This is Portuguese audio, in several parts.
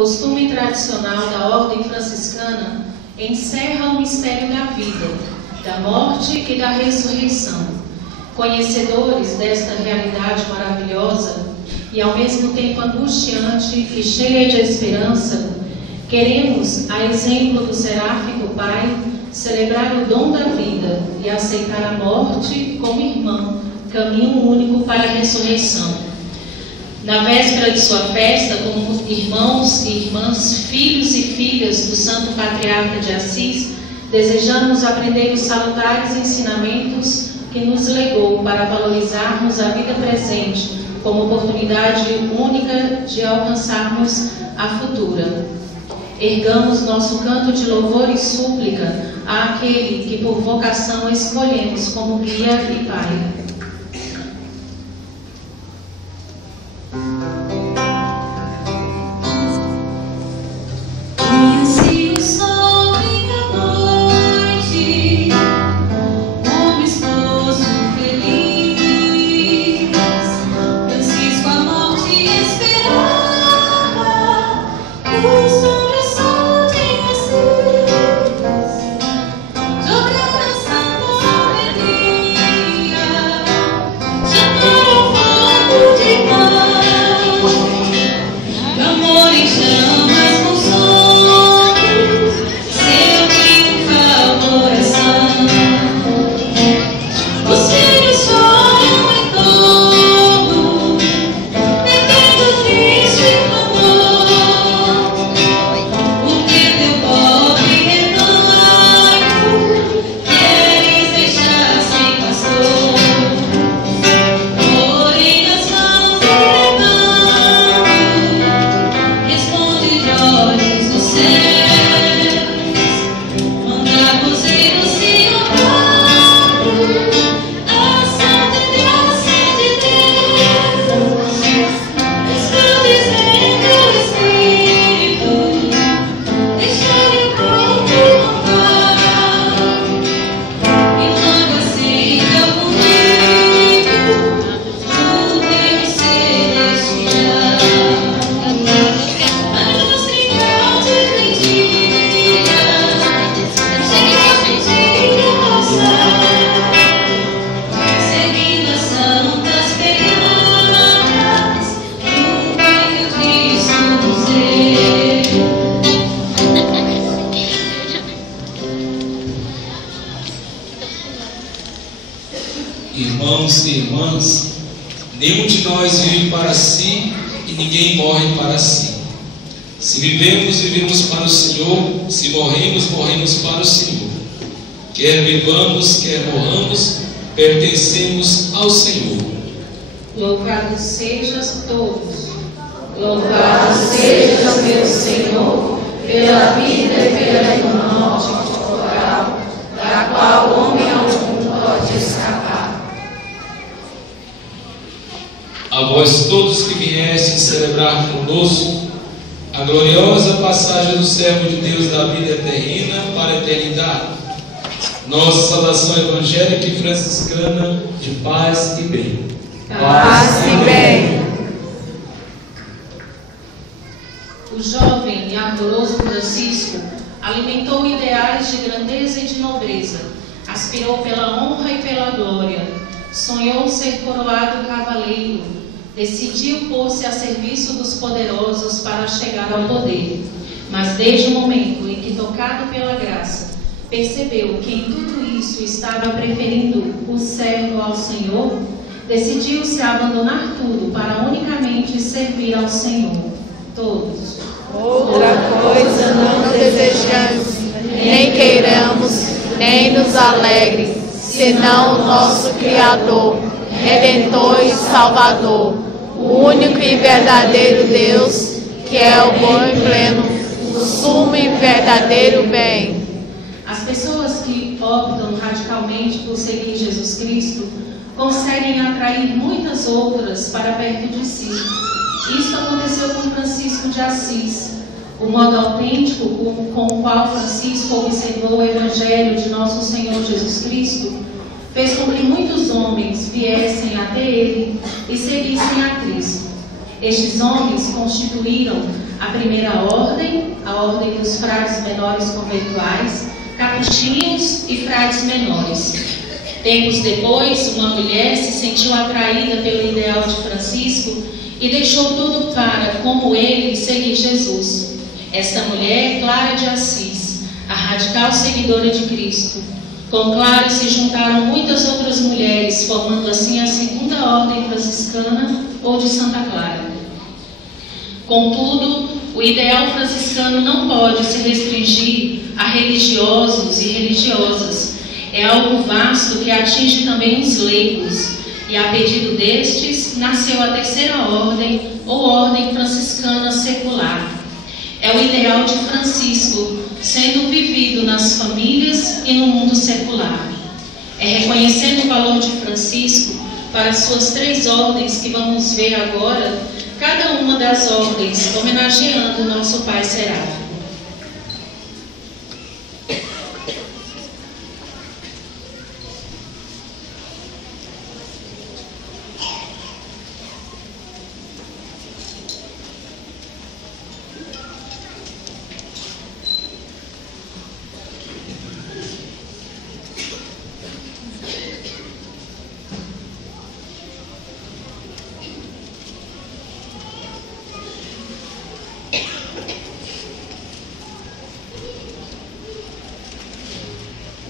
O costume tradicional da ordem franciscana encerra o mistério da vida, da morte e da ressurreição. Conhecedores desta realidade maravilhosa e ao mesmo tempo angustiante e cheia de esperança, queremos, a exemplo do seráfico Pai, celebrar o dom da vida e aceitar a morte como irmão, caminho único para a ressurreição. Na véspera de sua festa, como irmãos e irmãs, filhos e filhas do Santo Patriarca de Assis, desejamos aprender os salutares ensinamentos que nos legou para valorizarmos a vida presente como oportunidade única de alcançarmos a futura. Ergamos nosso canto de louvor e súplica àquele que por vocação escolhemos como guia e Pai. Irmãos e irmãs, nenhum de nós vive para si e ninguém morre para si. Se vivemos, vivemos para o Senhor. Se morremos, morremos para o Senhor. Quer vivamos, quer morramos, pertencemos ao Senhor. Louvados sejam todos. Louvado seja o meu Senhor pela vida e pela morte corporal, da qual homem algum pode escapar. A vós todos que viestes celebrar conosco a gloriosa passagem do servo de Deus da vida terrena para a eternidade. Nossa saudação evangélica e franciscana de paz e bem. Paz e bem. O jovem e ardoroso Francisco alimentou ideais de grandeza e de nobreza, aspirou pela honra e pela glória, sonhou ser coroado cavaleiro, decidiu pôr-se a serviço dos poderosos para chegar ao poder. Mas desde o momento em que, tocado pela graça, percebeu que em tudo isso estava preferindo o servo ao Senhor, decidiu-se a abandonar tudo para unicamente servir ao Senhor. Todos. Outra coisa não desejamos, nem queiramos, nem nos alegre, senão o nosso Criador, Redentor e Salvador, o único e verdadeiro Deus, que é o bom e pleno, o sumo e verdadeiro bem. As pessoas que optam radicalmente por seguir Jesus Cristo conseguem atrair muitas outras para perto de si. Isso aconteceu com Francisco de Assis. O modo autêntico com o qual Francisco observou o Evangelho de nosso Senhor Jesus Cristo fez com que muitos homens viessem até ele e seguissem a Cristo. Estes homens constituíram a primeira ordem, a ordem dos frades menores conventuais, capuchinhos e frades menores. Tempos depois, uma mulher se sentiu atraída pelo ideal de Francisco e deixou tudo para, como ele, seguir Jesus. Esta mulher é Clara de Assis, a radical seguidora de Cristo. Com Clara se juntaram muitas outras mulheres, formando assim a segunda ordem franciscana ou de Santa Clara. Contudo, o ideal franciscano não pode se restringir a religiosos e religiosas. É algo vasto que atinge também os leigos, e a pedido destes nasceu a terceira ordem, ou ordem franciscana secular. É o ideal de Francisco, sendo vivido nas famílias e no mundo secular. É reconhecendo o valor de Francisco para as suas três ordens que vamos ver agora, cada uma das ordens homenageando o nosso Pai Seráfico.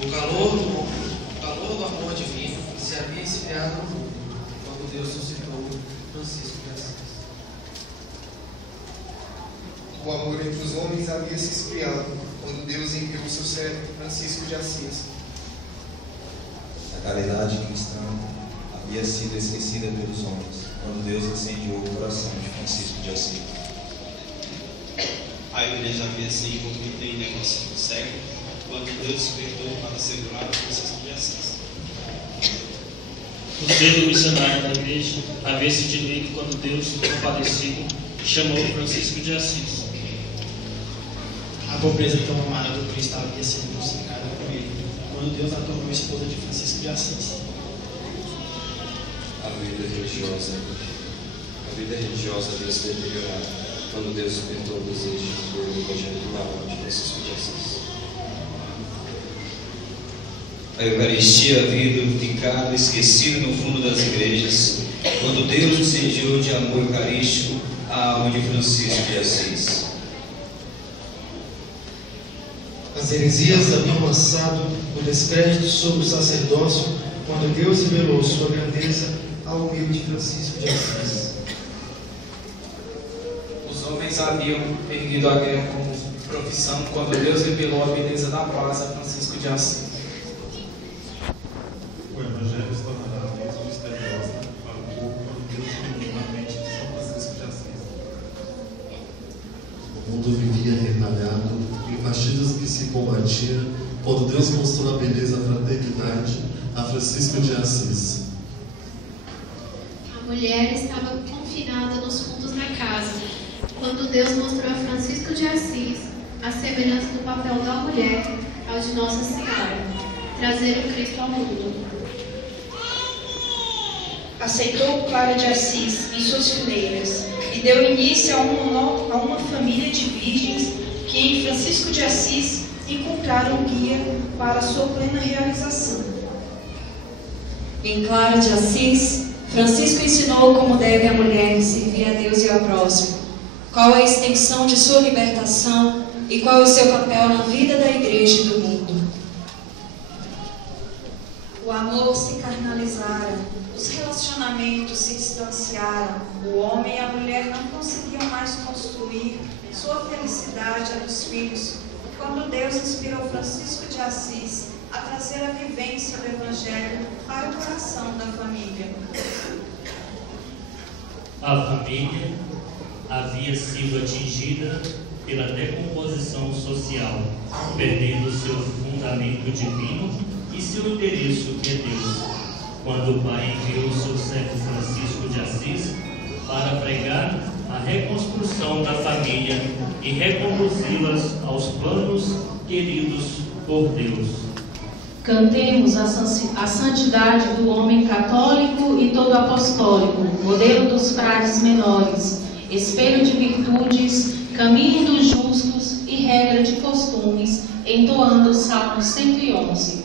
O calor do amor divino se havia esfriado no mundo quando Deus suscitou Francisco de Assis. O amor entre os homens havia se esfriado quando Deus enviou o seu servo Francisco de Assis. A caridade cristã havia sido esquecida pelos homens quando Deus incendiou o coração de Francisco de Assis. A igreja havia se envolvido em negócios do século quando Deus despertou para segurar Francisco de Assis. O zelo missionário da igreja havia se diluído quando Deus, compadecido, chamou Francisco de Assis. A pobreza tão amada do Cristo havia sido crucificada com ele, quando Deus a tornou esposa de Francisco de Assis. A vida religiosa havia se deteriorado quando Deus despertou o desejo de viver o evangelho do amor de Francisco de Assis. A Eucaristia havia ficado esquecida no fundo das igrejas quando Deus incendiou de amor eucarístico a alma de Francisco de Assis. As heresias haviam lançado o descrédito sobre o sacerdócio quando Deus revelou sua grandeza ao humilde Francisco de Assis. Os homens haviam erguido a guerra como profissão quando Deus revelou a beleza da paz a Francisco de Assis. O Evangelho se tornará a luz misteriosa para o povo quando Deus ilumina a mente de São Francisco de Assis. O mundo vivia retalhado em partidas que se combatiam quando Deus mostrou a beleza da fraternidade a Francisco de Assis. A mulher estava confinada nos fundos da casa, quando Deus mostrou a Francisco de Assis a semelhança do papel da mulher ao de Nossa Senhora, trazer o Cristo ao mundo. Aceitou Clara de Assis em suas fileiras e deu início a uma família de virgens que em Francisco de Assis encontraram guia para sua plena realização. Em Clara de Assis, Francisco ensinou como deve a mulher servir a Deus e ao próximo, qual a extensão de sua libertação e qual o seu papel na vida da igreja e do mundo. O amor se carnalizara, os relacionamentos se distanciaram, o homem e a mulher não conseguiam mais construir sua felicidade a dos filhos, quando Deus inspirou Francisco de Assis a trazer a vivência do Evangelho para o coração da família. A família havia sido atingida pela decomposição social, perdendo seu fundamento divino e seu endereço que é Deus, quando o Pai enviou seu servo Francisco de Assis para pregar a reconstrução da família e reconduzi-las aos planos queridos por Deus. Cantemos a santidade do homem católico e todo apostólico, modelo dos frades menores, espelho de virtudes, caminho dos justos e regra de costumes, entoando o Salmo 111.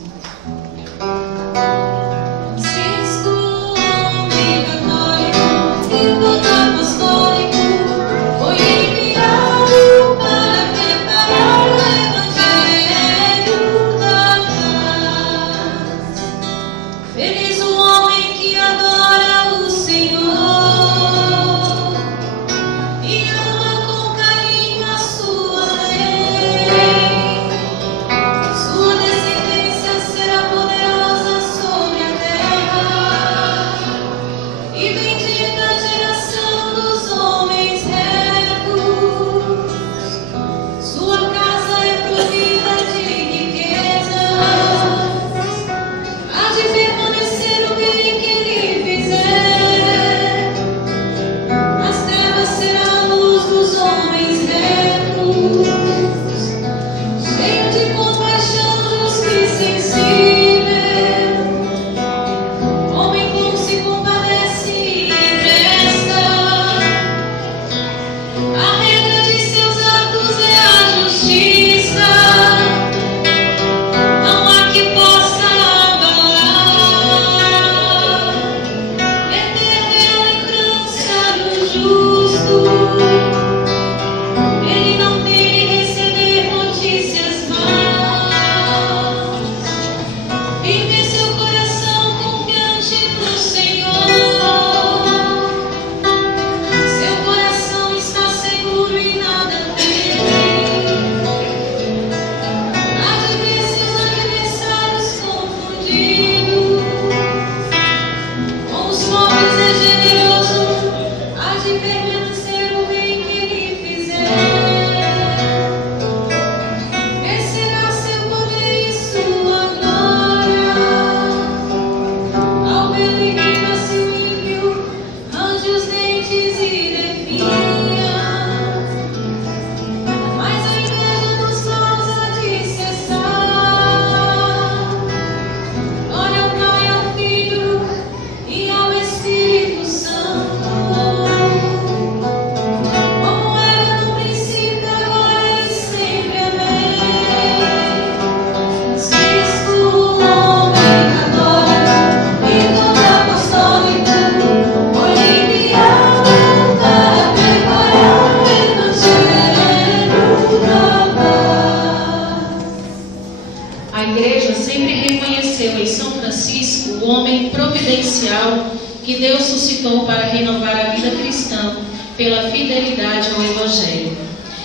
Que Deus suscitou para renovar a vida cristã pela fidelidade ao Evangelho.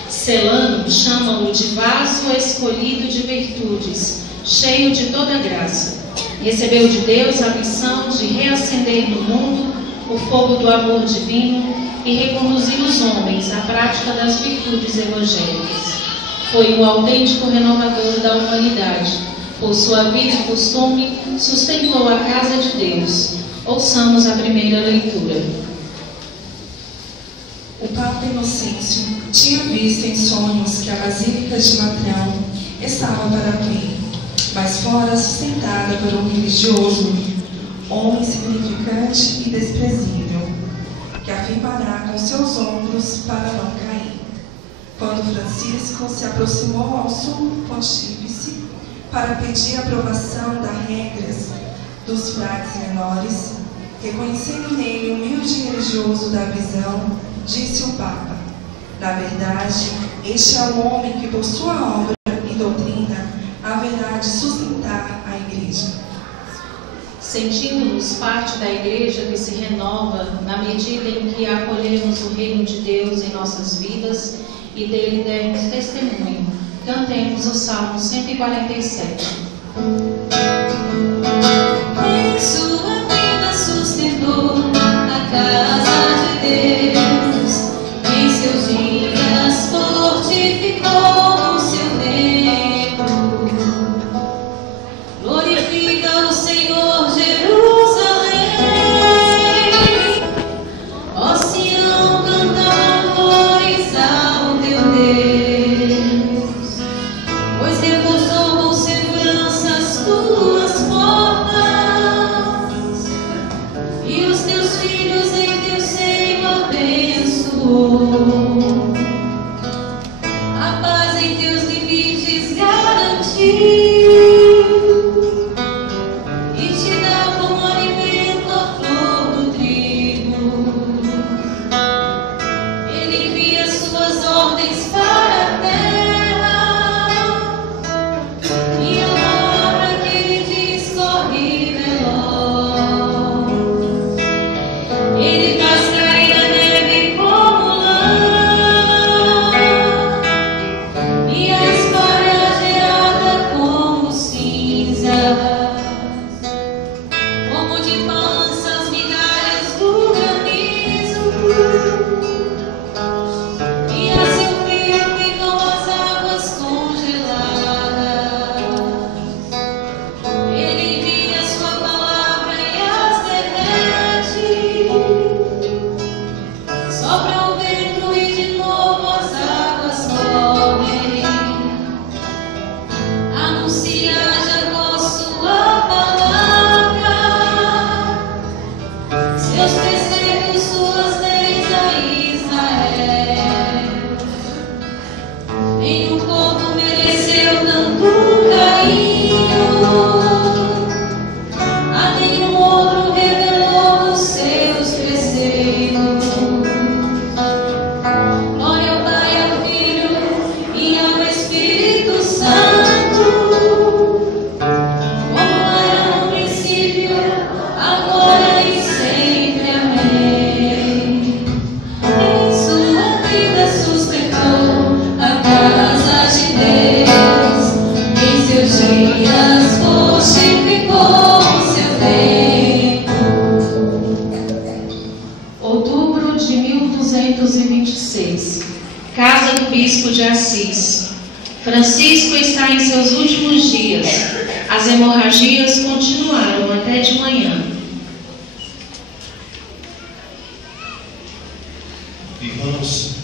Celano chama-o de vaso escolhido de virtudes, cheio de toda graça. Recebeu de Deus a missão de reacender no mundo o fogo do amor divino e reconduzir os homens à prática das virtudes evangélicas. Foi o autêntico renovador da humanidade. Por sua vida e costume, sustentou a casa de Deus. Ouçamos a primeira leitura. O Papa Inocêncio tinha visto em sonhos que a Basílica de Matrão estava para ruir, mas fora sustentada por um religioso, homem insignificante e desprezível, que afirmará com seus ombros para não cair. Quando Francisco se aproximou ao sumo pontífice para pedir a aprovação das regras dos frades menores, reconhecendo nele o humilde religioso da visão, disse o Papa: na verdade, este é o homem que por sua obra e doutrina haverá de sustentar a Igreja. Sentindo-nos parte da Igreja que se renova na medida em que acolhemos o reino de Deus em nossas vidas e dele demos testemunho, cantemos o Salmo 147. Em sua vida sustentou a casa de Deus, em seus dias fortificou o seu templo. Glorifica o Senhor, Jerusalém. Ó Sião, canta louvores ao teu Deus, pois repousou com segurança as tuas. em teus limites garantiu e te dá como alimento a flor do trigo. Ele envia suas ordens para a terra e a palavra que ele diz corre veloz. Ele faz cair a neve como lã e a espalha a geada como cinza, como de balança as migalhas do granizo, e a seu frio ficam as águas congeladas. Ele envia sua palavra e as derrete, sopra o vento e de novo as águas correm. Anuncia a Jacó sua palavra, seus preceitos, suas leis a Israel. Nenhum povo mereceu tanto carinho, a nenhum outro revelou os seus preceitos. Glória ao Pai, ao Filho e ao Espírito Santo, como era no princípio, agora e sempre. Amém. Em sua vida sustentou a casa de Deus, em seus dias fortificou o seu templo. Outubro de 1226. Casa do Bispo de Assis. Francisco está em seus últimos dias. As hemorragias continuaram até de manhã. Irmãos,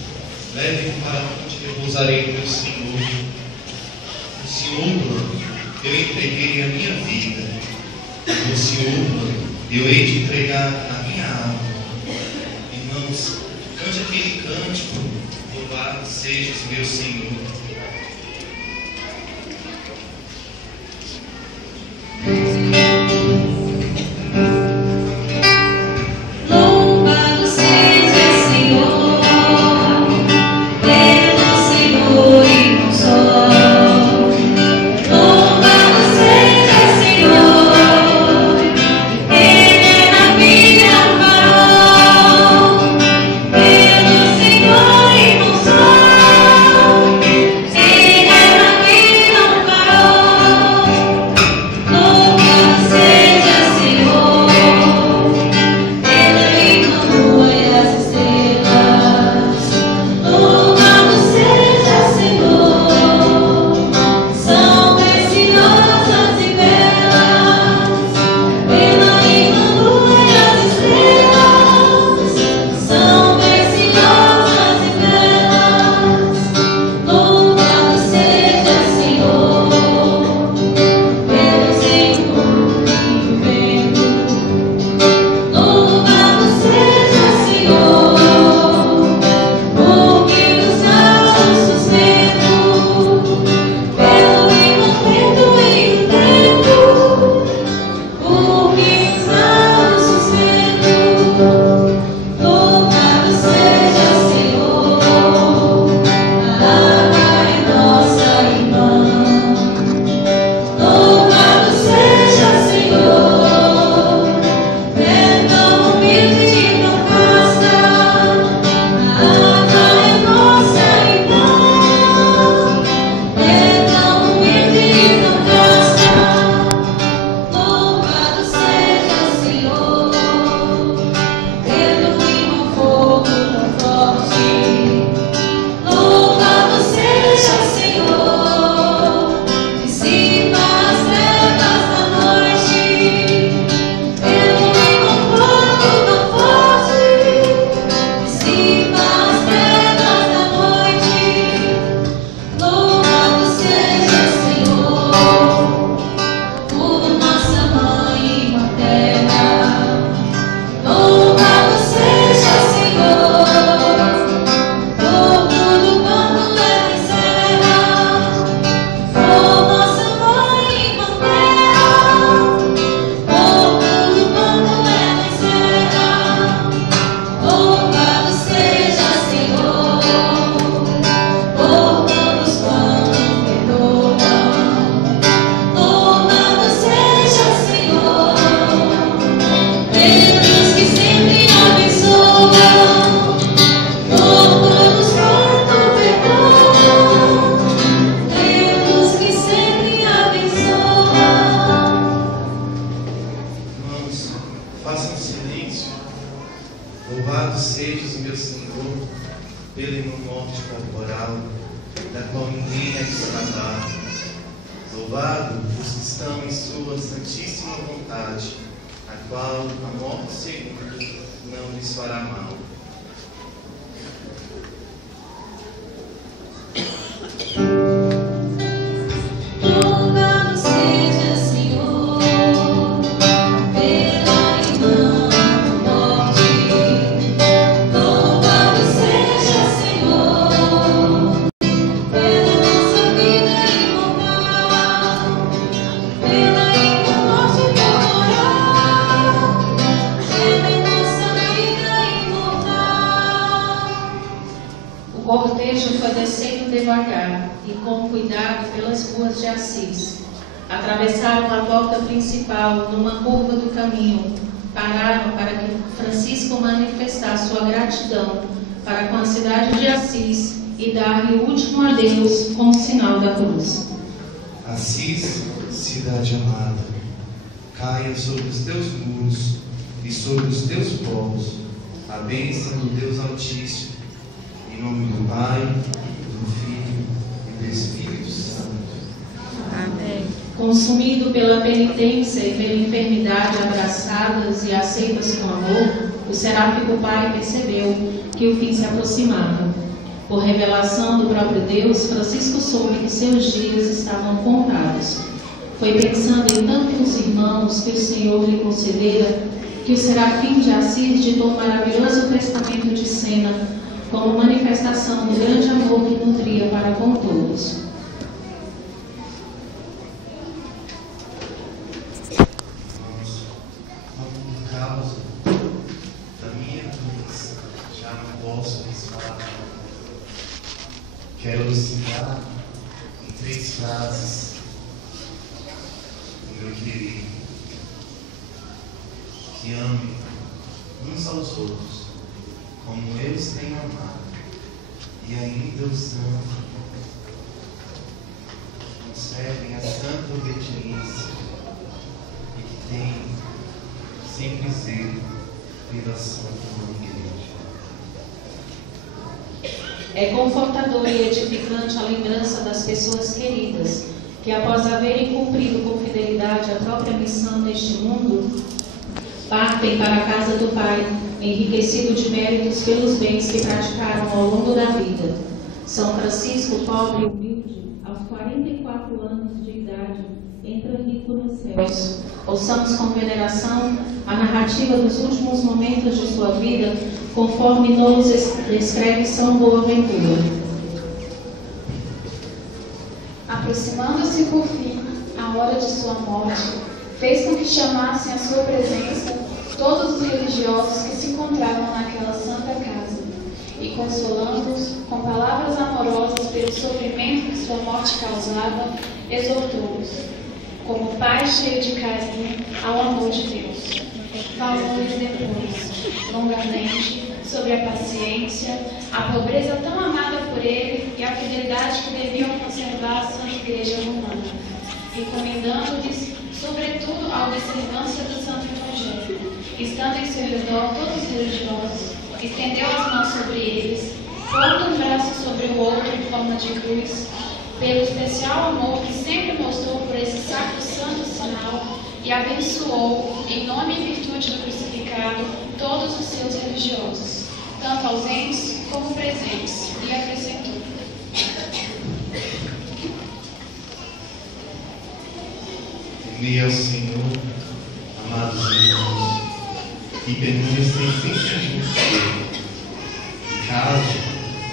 leve-me para onde repousarei meu Senhor. O Senhor, eu entreguei a minha vida. O Senhor, eu hei de entregar a minha alma. Irmãos, cante aquele cântico, louvado sejas meu Senhor. Louvado seja Senhor, pelo Senhor e não só. Louvado seja Senhor, Ele é na vida farol. Pelo Senhor e não só. Ele pela morte corporal, da qual ninguém é de escapar. Louvado os que estão em sua santíssima vontade, a qual a morte segunda não lhes fará mal. Louvado seja, Senhor, pela irmã morte. Louvado seja, Senhor, pela nossa vida imortal, pela irmã morte corporal, pela nossa vida imortal. O cortejo foi descendo devagar e com cuidado pelas ruas de Assis. Atravessaram a porta principal numa curva do caminho. Pararam para que Francisco manifestasse sua gratidão para com a cidade de Assis e dar-lhe o último adeus com o sinal da cruz. Assis, cidade amada, caia sobre os teus muros e sobre os teus povos a bênção do Deus Altíssimo, em nome do Pai, do Filho e do Espírito Santo. Amém. Consumido pela penitência e pela enfermidade abraçadas e aceitas com amor, o seráfico pai percebeu que o fim se aproximava. Por revelação do próprio Deus, Francisco soube que seus dias estavam contados. Foi pensando em tantos irmãos que o Senhor lhe concedera que o serafim de Assis ditou um maravilhoso testamento de Sena como manifestação do grande amor que nutria para com todos. Por causa da minha doença, já não posso mais falar. Quero citar em 3 frases o meu querido: que amem uns aos outros como eu os tenho amado, e ainda os amo, que conservem a santa obediência e que têm sempre zelo pela Santa Mãe Igreja. É confortador e edificante a lembrança das pessoas queridas que, após haverem cumprido com fidelidade a própria missão neste mundo, partem para a casa do Pai, enriquecido de méritos pelos bens que praticaram ao longo da vida. São Francisco, pobre e humilde, aos 44 anos de idade, entra rico nos céus. Ouçamos com veneração a narrativa dos últimos momentos de sua vida, conforme nos descreve São Boaventura. Aproximando-se por fim a hora de sua morte, fez com que chamassem à sua presença todos os religiosos que se encontravam naquela santa casa, e consolando-os com palavras amorosas pelo sofrimento que sua morte causava, exortou-os, como pai cheio de carinho, ao amor de Deus. Falou-lhes depois, longamente, sobre a paciência, a pobreza tão amada por ele e a fidelidade que deviam conservar a Santa Igreja Romana, recomendando-lhes, sobretudo, a observância do Santo Evangelho. Estando em seu redor todos os religiosos, estendeu as mãos sobre eles, pondo um braço sobre o outro em forma de cruz, pelo especial amor que sempre mostrou por esse sacro santo sinal, e abençoou, em nome e virtude do crucificado, todos os seus religiosos, tanto ausentes como presentes, e acrescentou: Temei ao Senhor, amados irmãos, e permanecei sempre juntos dele. E caso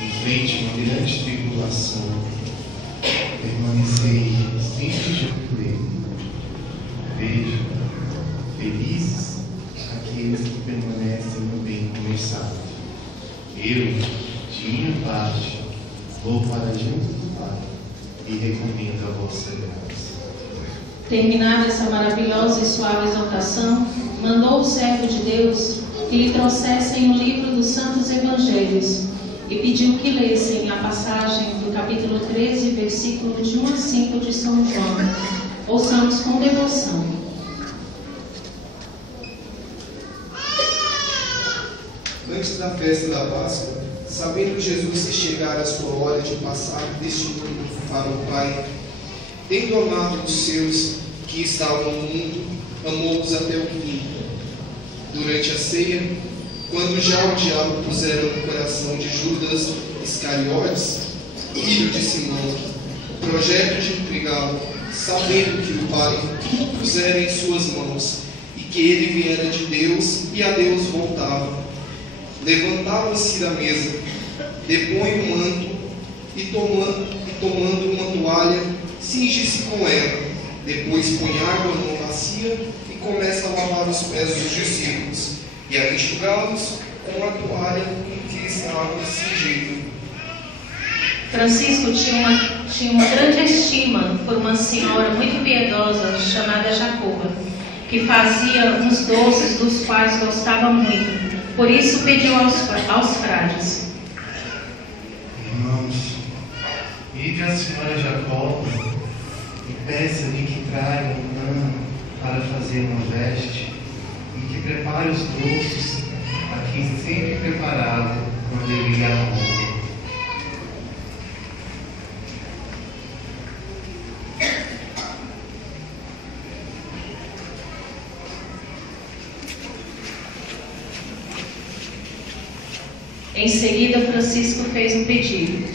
enfrente uma grande tribulação, permanecei sempre junto dele. Vejam, felizes aqueles que permanecem no bem começado. Eu, de minha parte, vou para junto do Pai e recomendo a vossa graça. Terminada essa maravilhosa e suave exortação, mandou o servo de Deus que lhe trouxessem o livro dos Santos Evangelhos e pediu que lessem a passagem do capítulo 13, versículo de 1 a 5 de São João. Ouçamos com devoção. Antes da festa da Páscoa, Sabendo Jesus que chegara a sua hora de passar deste mundo para o Pai, tendo amado os seus que estavam no mundo, amou-os até o fim. Durante a ceia, quando já o diabo pusera no coração de Judas Iscariotes, filho de Simão, o projeto de intrigá-lo, sabendo que o Pai pusera em suas mãos, e que ele viera de Deus e a Deus voltava, levantava-se da mesa, depõe o manto e tomando uma toalha, cinge-se com ela. Depois põe água numa bacia e começa a lavar os pés dos discípulos e a enxugá-los com a toalha com que estavam cingidos. Francisco tinha uma grande estima por uma senhora muito piedosa chamada Jacoba, que fazia uns doces dos quais gostava muito. Por isso pediu aos frades: Irmãos, ide a senhora Jacoba e peça-lhe que traga um pano para fazer uma veste e que prepare os doces a quem sempre preparava quando ele lhe amou. Em seguida, Francisco fez um pedido: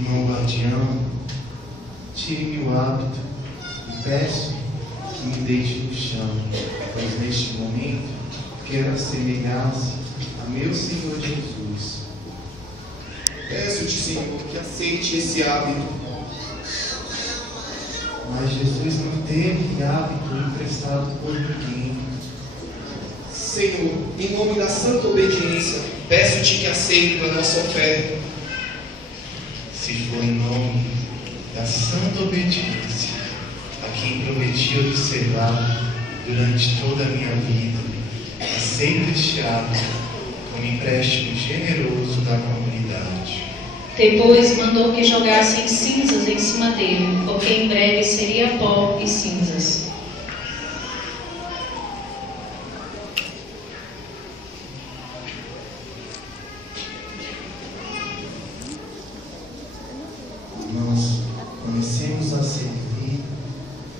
Irmão guardião, tire-me o hábito e peço que me deite no chão, pois neste momento quero assemelhar-se a meu Senhor Jesus. Peço-te, Senhor, que aceite esse hábito. Mas Jesus não teve hábito emprestado por ninguém. Senhor, em nome da santa obediência, peço-te que aceite a nossa oferta. Se for em nome da santa obediência, a quem prometi observar durante toda a minha vida, aceita este hábito como empréstimo generoso da comunidade. Depois mandou que jogassem cinzas em cima dele, porque em breve seria pó e cinzas. Irmãos, comecemos a servir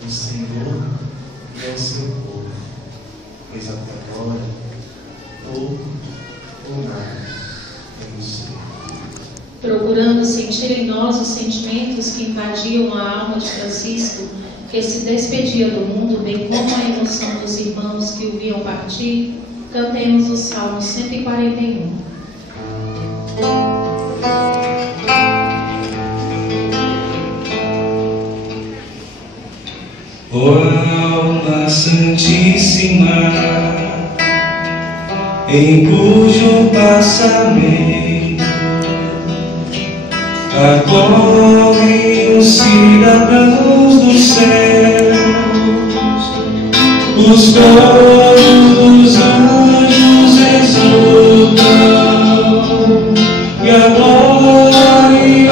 o Senhor e ao seu povo, pois até agora pouco ou nada temos feito. Procurando sentir em nós os sentimentos que invadiam a alma de Francisco, que se despedia do mundo, bem como a emoção dos irmãos que o viam partir, cantemos o Salmo 141. Ó alma santíssima, em cujo passamento acolhem os cidadãos dos céus, os coros dos anjos exultam, e a gloriosa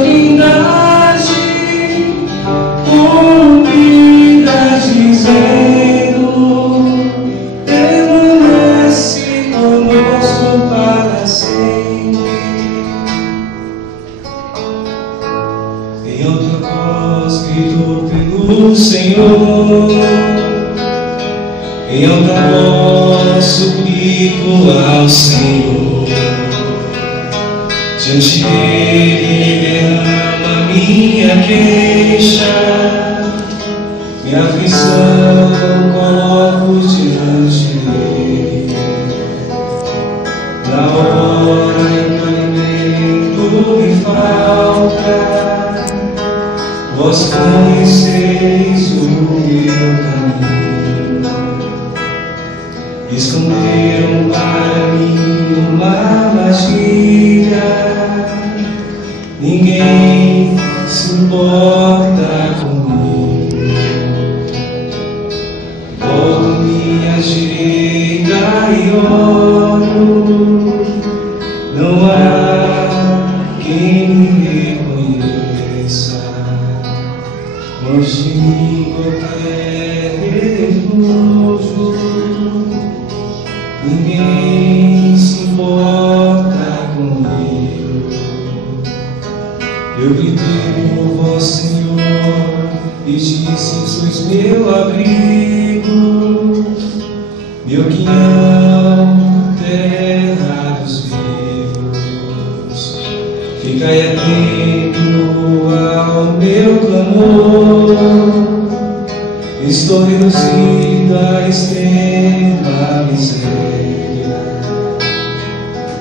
trindade cumprida dizendo: permanece conosco para sempre. Em alta voz gritou pelo Senhor, em alta voz suplico ao Senhor. Diante dele derrama minha queixa, minha aflição coloco diante dele. Na hora em que alimento me falta, vós conheceis o meu caminho. Esconderam para mim uma armadilha, ninguém se importa comigo. Volto minha direita e oro, não há quem me reconheça. Longe de mim qualquer refúgio, ninguém se importa. Eu gritei por vós, Senhor, e disse: sois meu abrigo, meu quinhão, terra dos vivos. Ficai atento ao meu clamor, estou reduzido à extrema miséria.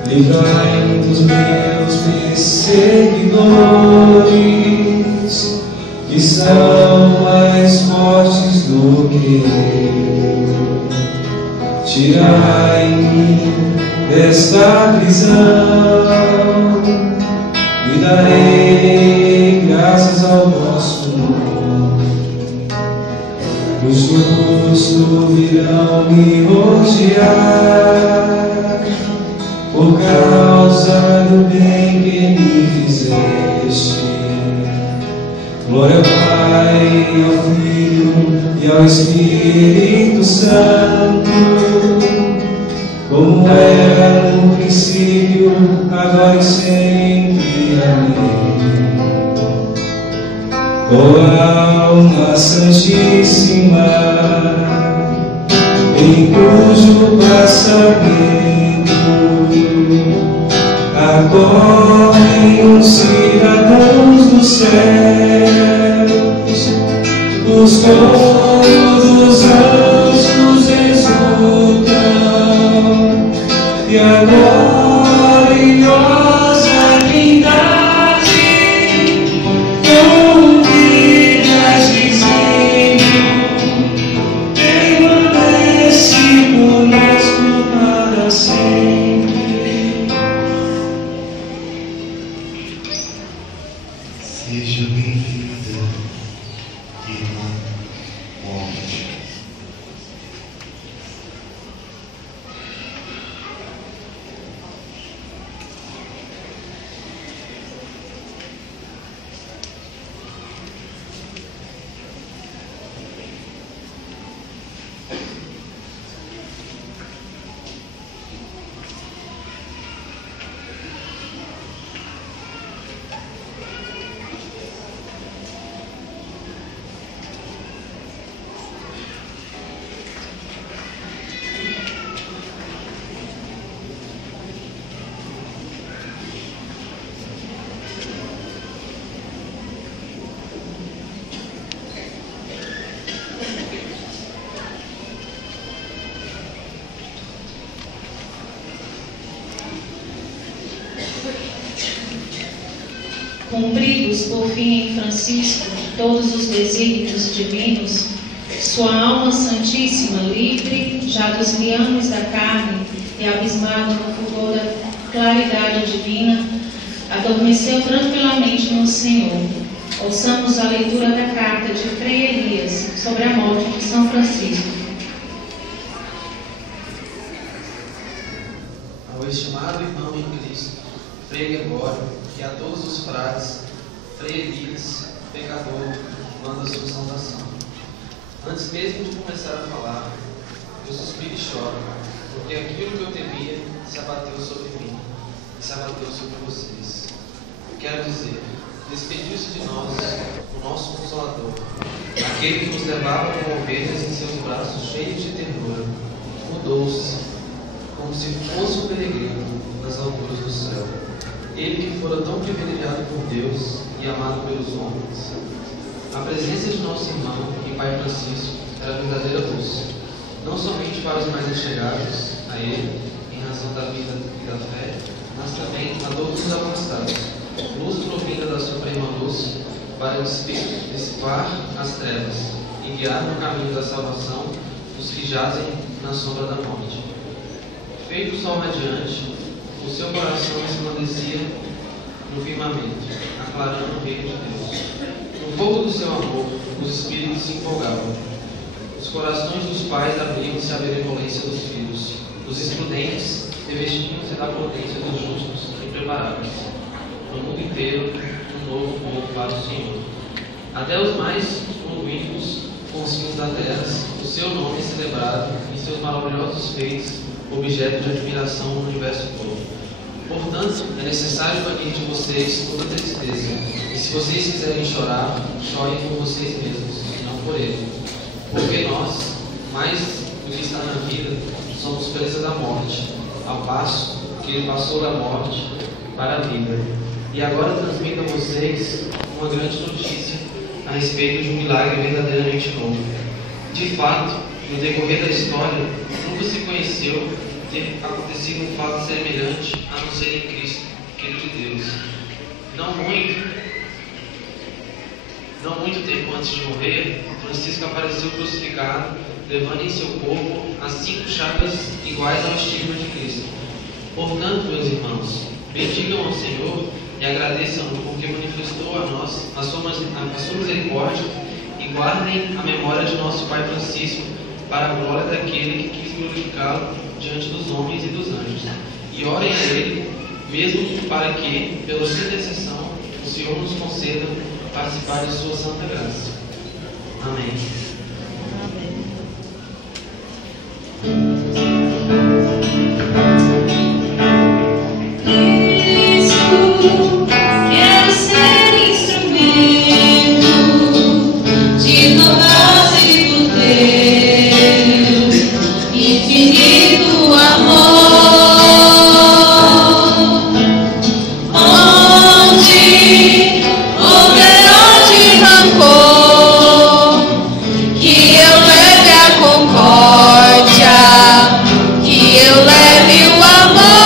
Livrai-me dos meus perseguidores, que são mais fortes do que eu. Tirai-me desta prisão e darei graças ao vosso nome. Os justos virão me rodear por causa do bem que me fizeste. Glória ao Pai, ao Filho e ao Espírito Santo, como era no princípio, agora e sempre. Amém. Ó alma santíssima, em cujo passamento acorrem os cidadãos dos céus, os coros dos anjos exultam, e a gloriosa trindade convida dizendo: permanece conosco para sempre. Seja bem-vinda, irmã morte. Cumpridos por fim em Francisco todos os desígnios divinos, sua alma santíssima, livre já dos liames da carne e abismado no fulgor da claridade divina, adormeceu tranquilamente no Senhor. Ouçamos a leitura da carta de Frei Elias sobre a morte de São Francisco. Ao estimado irmão em Cristo, Frei Gregório, e a todos os frades, Frei Elias, pecador, manda sua saudação. Antes mesmo de começar a falar, eu suspiro e choro, porque aquilo que eu temia se abateu sobre mim, e se abateu sobre vocês. Quero dizer, despediu-se de nós o nosso Consolador, aquele que nos levava como ovelhas em seus braços cheios de ternura. Mudou-se, como se fosse um peregrino nas alturas do céu. Ele que fora tão privilegiado por Deus e amado pelos homens. A presença de nosso irmão e Pai Francisco era a verdadeira luz, não somente para os mais achegados a ele, em razão da vida e da fé, mas também a todos os afastados. Luz provida da suprema luz para dissipar as trevas e guiar no caminho da salvação os que jazem na sombra da morte. Feito o sol radiante, o seu coração resplandecia no firmamento, aclarando o reino de Deus. No fogo do seu amor, os espíritos se empolgavam. Os corações dos pais abriam-se à benevolência dos filhos. Os imprudentes revestiam-se da potência dos justos e preparavam-se, no mundo inteiro, um novo povo para o Senhor. Até os mais longínquos confins da terra, o seu nome é celebrado e seus maravilhosos feitos objeto de admiração no universo todo. Portanto, é necessário banir de vocês toda tristeza e Se vocês quiserem chorar, chorem por vocês mesmos, e não por ele. Porque nós, mais do que está na vida, somos presa da morte, ao passo que ele passou da morte para a vida. E agora transmito a vocês uma grande notícia a respeito de um milagre verdadeiramente novo. De fato, no decorrer da história, nunca se conheceu ter acontecido um fato semelhante a não ser em Cristo, Filho de Deus. Não muito tempo antes de morrer, Francisco apareceu crucificado, levando em seu corpo as 5 chagas iguais ao estigma de Cristo. Portanto, meus irmãos, bendigam ao Senhor e agradeçam-no, porque manifestou a nós a sua misericórdia, e guardem a memória de nosso Pai Francisco para a glória daquele que quis glorificá-lo diante dos homens e dos anjos. E orem a ele, mesmo para que, pela sua intercessão, o Senhor nos conceda participar de sua santa graça. Amém. Quero ser instrumento de tua graça e do teu infinito amor. Onde houver ódio e rancor, que eu leve a concórdia, que eu leve o amor.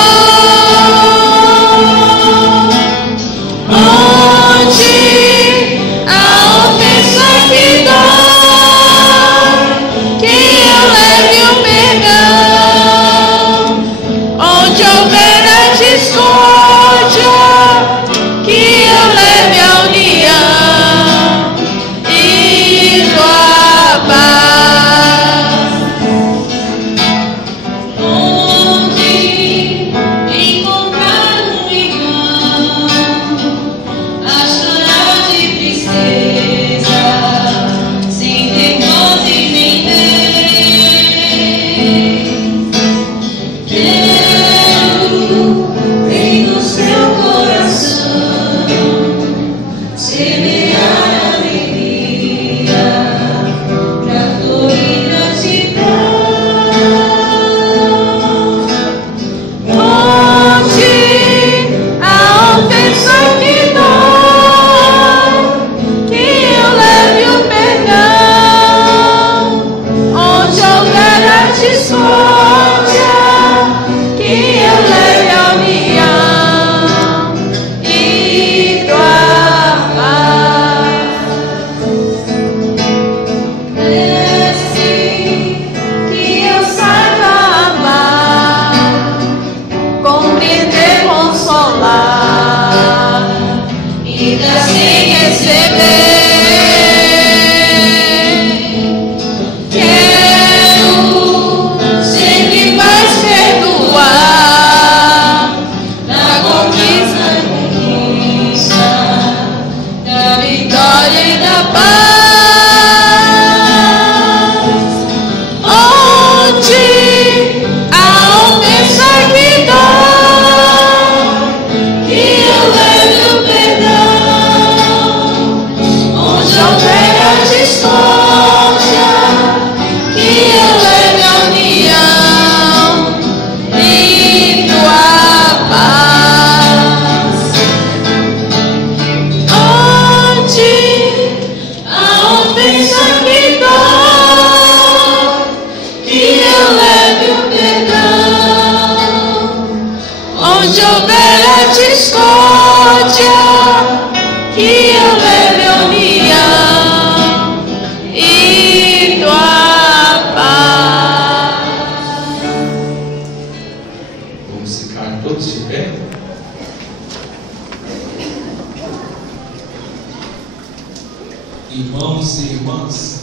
Irmãos e irmãs,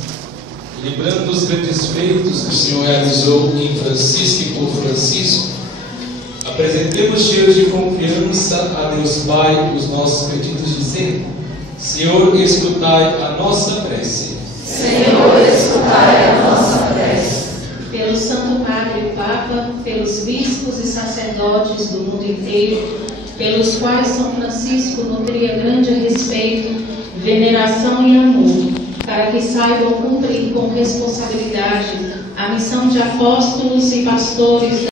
lembrando os grandes feitos que o Senhor realizou em Francisco e por Francisco, apresentemos cheios de confiança a Deus Pai os nossos pedidos, dizendo: Senhor, escutai a nossa prece. Senhor, escutai a nossa prece. Pelo Santo Padre o Papa, pelos bispos e sacerdotes do mundo inteiro, pelos quais São Francisco nutria grande respeito, veneração e amor, para que saibam cumprir com responsabilidade a missão de apóstolos e pastores